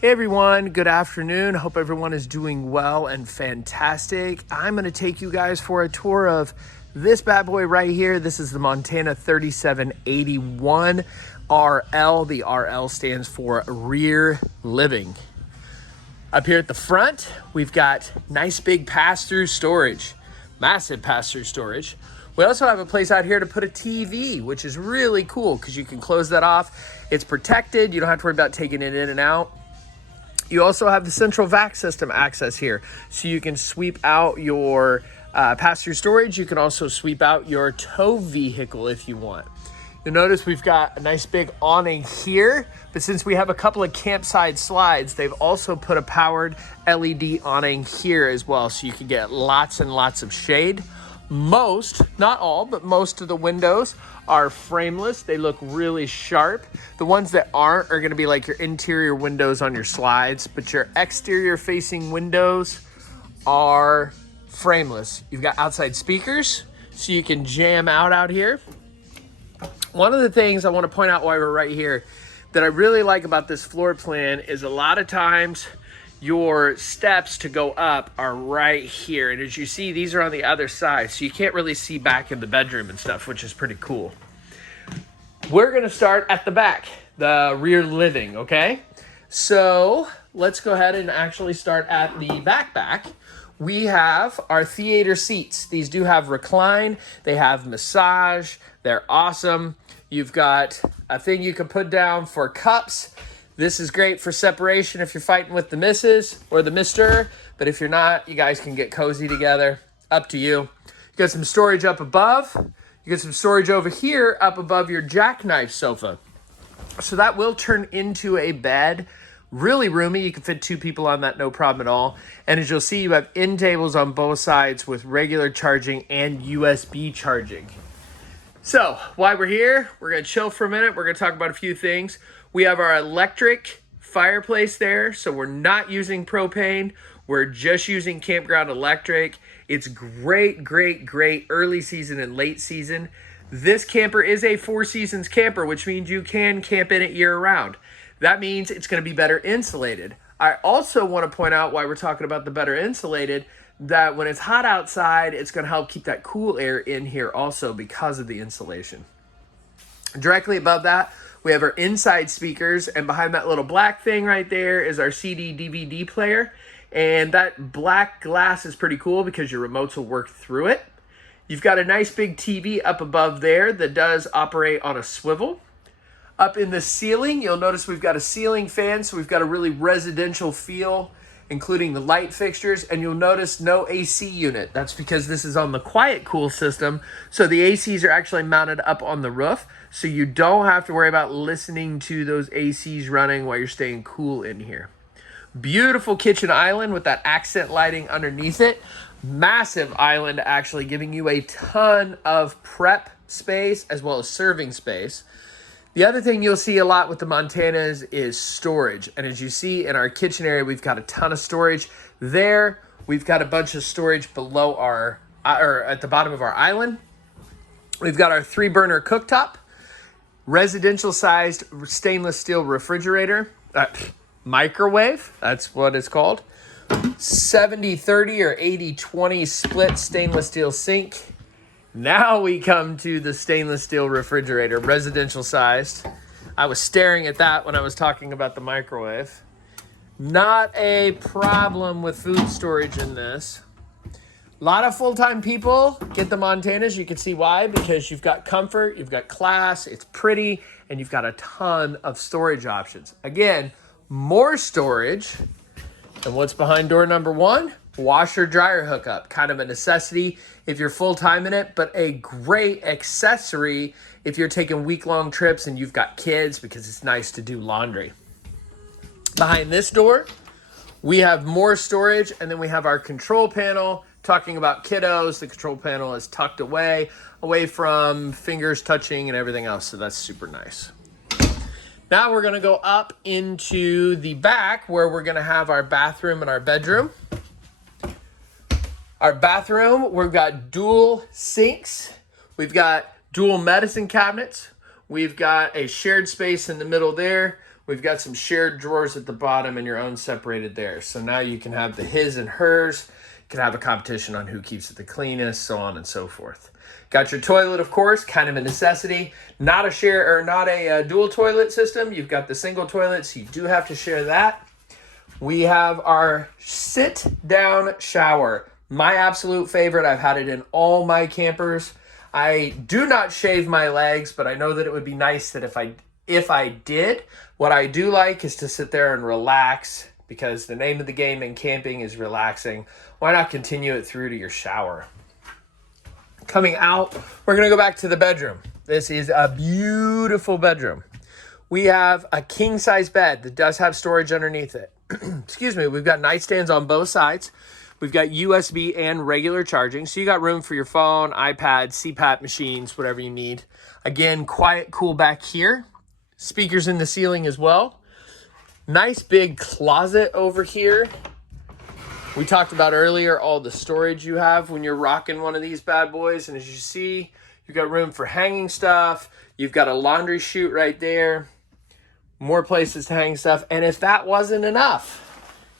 Hey everyone, good afternoon. Hope everyone is doing well and fantastic. I'm going to take you guys for a tour of this bad boy right here. This is the Montana 3781 RL. The RL stands for rear living. Up here at the front, we've got nice big pass-through storage, massive pass-through storage. We also have a place out here to put a TV, which is really cool because you can close that off. It's protected. You don't have to worry about taking it in and out. You also have the central vac system access here. So you can sweep out your pass-through storage. You can also sweep out your tow vehicle if you want. You'll notice we've got a nice big awning here, but since we have a couple of campsite slides, they've also put a powered LED awning here as well. So you can get lots and lots of shade. Most, not all, but most of the windows are frameless. They look really sharp. The ones that aren't are gonna be like your interior windows on your slides, but your exterior facing windows are frameless. You've got outside speakers, so you can jam out here. One of the things I wanna point out while we're right here that I really like about this floor plan is a lot of times your steps to go up are right here. And as you see, these are on the other side, so you can't really see back in the bedroom and stuff, which is pretty cool. We're gonna start at the back, the rear living, okay? So let's go ahead and actually start at the back. We have our theater seats. These do have recline, they have massage, they're awesome. You've got a thing you can put down for cups. This is great for separation if you're fighting with the missus or the mister, but if you're not, you guys can get cozy together. Up to you. You got some storage up above. You got some storage over here up above your jackknife sofa. So that will turn into a bed. Really roomy. You can fit 2 people on that, no problem at all. And as you'll see, you have end tables on both sides with regular charging and USB charging. So while we're here, we're gonna chill for a minute. We're gonna talk about a few things. We have our electric fireplace there, so we're not using propane. We're just using campground electric. It's great early season and late season. This camper is a 4 seasons camper, which means you can camp in it year round. That means it's gonna be better insulated. I also wanna point out why we're talking about the better insulated, that when it's hot outside, it's gonna help keep that cool air in here also because of the insulation. Directly above that, we have our inside speakers, and behind that little black thing right there is our CD DVD player. And that black glass is pretty cool because your remotes will work through it. You've got a nice big TV up above there that does operate on a swivel. Up in the ceiling, you'll notice we've got a ceiling fan, so we've got a really residential feel, including the light fixtures, and you'll notice no AC unit. That's because this is on the quiet cool system, so the ACs are actually mounted up on the roof, so you don't have to worry about listening to those ACs running while you're staying cool in here. Beautiful kitchen island with that accent lighting underneath it. Massive island, actually giving you a ton of prep space as well as serving space. The other thing you'll see a lot with the Montanas is storage. And as you see in our kitchen area, we've got a ton of storage there. We've got a bunch of storage below or at the bottom of our island. We've got our 3-burner cooktop, residential sized stainless steel refrigerator, microwave, that's what it's called. 70-30 or 80-20 split stainless steel sink. Now we come to the stainless steel refrigerator, residential sized. I was staring at that when I was talking about the microwave. Not a problem with food storage in this. A lot of full-time people get the Montanas. You can see why, because you've got comfort, you've got class, it's pretty, and you've got a ton of storage options. Again, more storage. And what's behind door number 1? Washer dryer hookup, kind of a necessity if you're full-time in it, but a great accessory if you're taking week-long trips and you've got kids, because it's nice to do laundry. Behind this door, we have more storage, and then we have our control panel. Talking about kiddos, the control panel is tucked away from fingers touching and everything else, so that's super nice. Now we're gonna go up into the back where we're gonna have our bathroom and our bedroom. Our bathroom, we've got dual sinks. We've got dual medicine cabinets. We've got a shared space in the middle there. We've got some shared drawers at the bottom and your own separated there. So now you can have the his and hers. You can have a competition on who keeps it the cleanest, so on and so forth. Got your toilet, of course, kind of a necessity. Not a share or not a dual toilet system. You've got the single toilet, so you do have to share that. We have our sit-down shower. My absolute favorite. I've had it in all my campers. I do not shave my legs, but I know that it would be nice that if I did, what I do like is to sit there and relax, because the name of the game in camping is relaxing. Why not continue it through to your shower? Coming out, we're going to go back to the bedroom. This is a beautiful bedroom. We have a king-size bed that does have storage underneath it. Excuse me. We've got nightstands on both sides. We've got USB and regular charging. So you got room for your phone, iPad, CPAP machines, whatever you need. Again, quiet, cool back here. Speakers in the ceiling as well. Nice big closet over here. We talked about earlier all the storage you have when you're rocking one of these bad boys. And as you see, you've got room for hanging stuff. You've got a laundry chute right there. More places to hang stuff. And if that wasn't enough,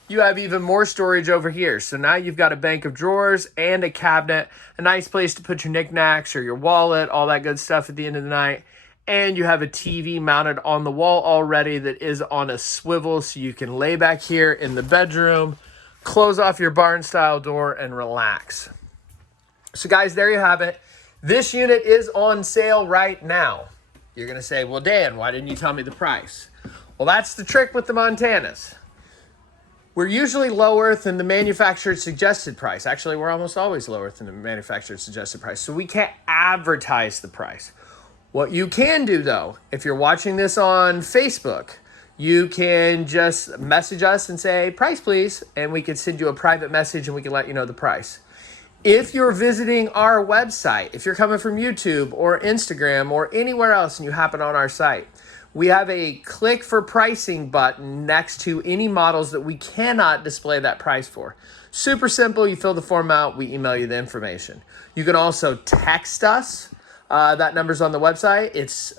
you have even more storage over here. So now you've got a bank of drawers and a cabinet, a nice place to put your knickknacks or your wallet, all that good stuff at the end of the night. And you have a TV mounted on the wall already that is on a swivel, so you can lay back here in the bedroom, close off your barn style door, and relax. So guys, there you have it. This unit is on sale right now. You're gonna say, well, Dan, why didn't you tell me the price? Well, that's the trick with the Montanas. We're usually lower than the manufacturer's suggested price. Actually, we're almost always lower than the manufacturer's suggested price. So we can't advertise the price. What you can do, though, if you're watching this on Facebook, you can just message us and say, price, please, and we can send you a private message and we can let you know the price. If you're visiting our website, if you're coming from YouTube or Instagram or anywhere else and you happen on our site, we have a click for pricing button next to any models that we cannot display that price for. Super simple. You fill the form out. We email you the information. You can also text us. That number's on the website. It's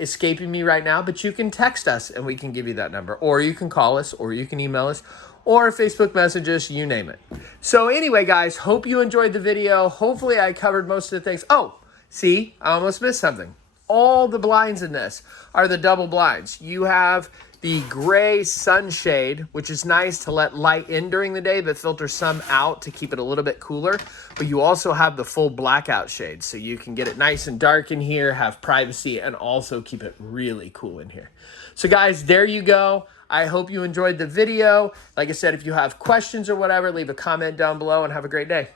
escaping me right now, but you can text us and we can give you that number. Or you can call us, or you can email us, or Facebook message us, you name it. So anyway, guys, hope you enjoyed the video. Hopefully I covered most of the things. Oh, see, I almost missed something. All the blinds in this are the double blinds. You have the gray sunshade, which is nice to let light in during the day, but filter some out to keep it a little bit cooler. But you also have the full blackout shade, so you can get it nice and dark in here, have privacy, and also keep it really cool in here. So guys, there you go. I hope you enjoyed the video. Like I said, if you have questions or whatever, leave a comment down below and have a great day.